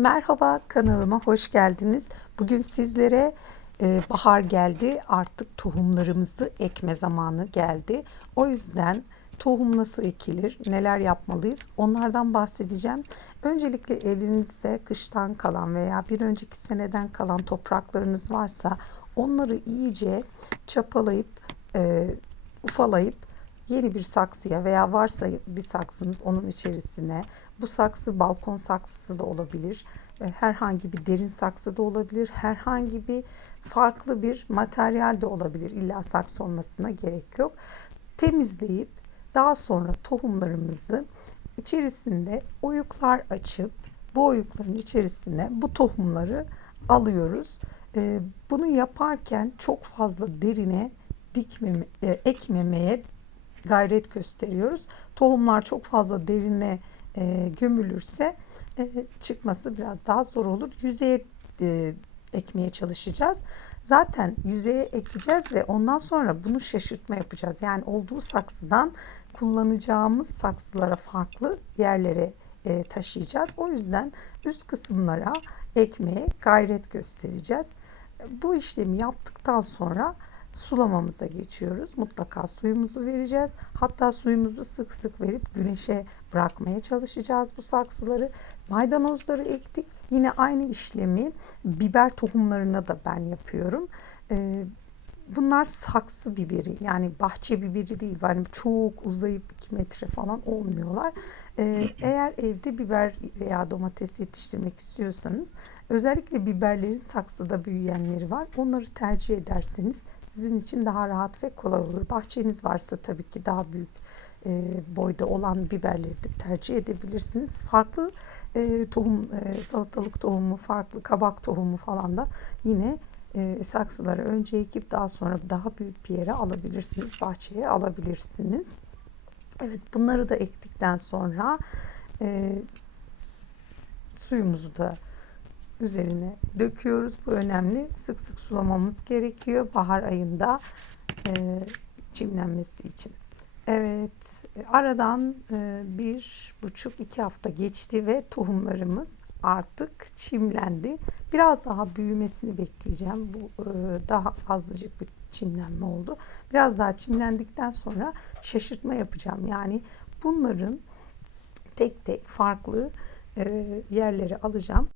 Merhaba kanalıma hoş geldiniz. Bugün sizlere e, bahar geldi artık tohumlarımızı ekme zamanı geldi. O yüzden tohum nasıl ekilir, neler yapmalıyız onlardan bahsedeceğim. Öncelikle elinizde kıştan kalan veya bir önceki seneden kalan topraklarınız varsa onları iyice çapalayıp e, ufalayıp yeni bir saksıya veya varsa bir saksınız onun içerisine bu saksı balkon saksısı da olabilir. e, Herhangi bir derin saksı da olabilir. Herhangi bir farklı bir materyal de olabilir. İlla saksı olmasına gerek yok. Temizleyip daha sonra tohumlarımızı içerisinde oyuklar açıp bu oyukların içerisine bu tohumları alıyoruz. E, Bunu yaparken çok fazla derine dikmeme, e, ekmemeye gayret gösteriyoruz. Tohumlar çok fazla derine e, gömülürse e, çıkması biraz daha zor olur. Yüzeye e, ekmeye çalışacağız. Zaten yüzeye ekeceğiz ve ondan sonra bunu şaşırtma yapacağız. Yani olduğu saksıdan kullanacağımız saksılara farklı yerlere e, taşıyacağız. O yüzden üst kısımlara ekmeye gayret göstereceğiz. Bu işlemi yaptıktan sonra sulamamıza geçiyoruz. Mutlaka suyumuzu vereceğiz. Hatta suyumuzu sık sık verip güneşe bırakmaya çalışacağız bu saksıları. Maydanozları ektik. Yine aynı işlemi biber tohumlarına da ben yapıyorum. Ee, Bunlar saksı biberi yani bahçe biberi değil. Yani çok uzayıp 2 metre falan olmuyorlar. Ee, eğer evde biber veya domates yetiştirmek istiyorsanız özellikle biberlerin saksıda büyüyenleri var. Onları tercih ederseniz sizin için daha rahat ve kolay olur. Bahçeniz varsa tabii ki daha büyük e, boyda olan biberleri de tercih edebilirsiniz. Farklı e, tohum, e, salatalık tohumu, farklı kabak tohumu falan da yine e, saksılara önce ekip daha sonra daha büyük bir yere alabilirsiniz. Bahçeye alabilirsiniz. Evet bunları da ektikten sonra e, suyumuzu da üzerine döküyoruz. Bu önemli. Sık sık sulamamız gerekiyor bahar ayında e, çimlenmesi için. Evet, e, aradan e, bir buçuk iki hafta geçti ve tohumlarımız artık çimlendi. Biraz daha büyümesini bekleyeceğim. Bu e, daha fazlacık bir çimlenme oldu. Biraz daha çimlendikten sonra şaşırtma yapacağım. Yani bunların tek tek farklı yerlere alacağım.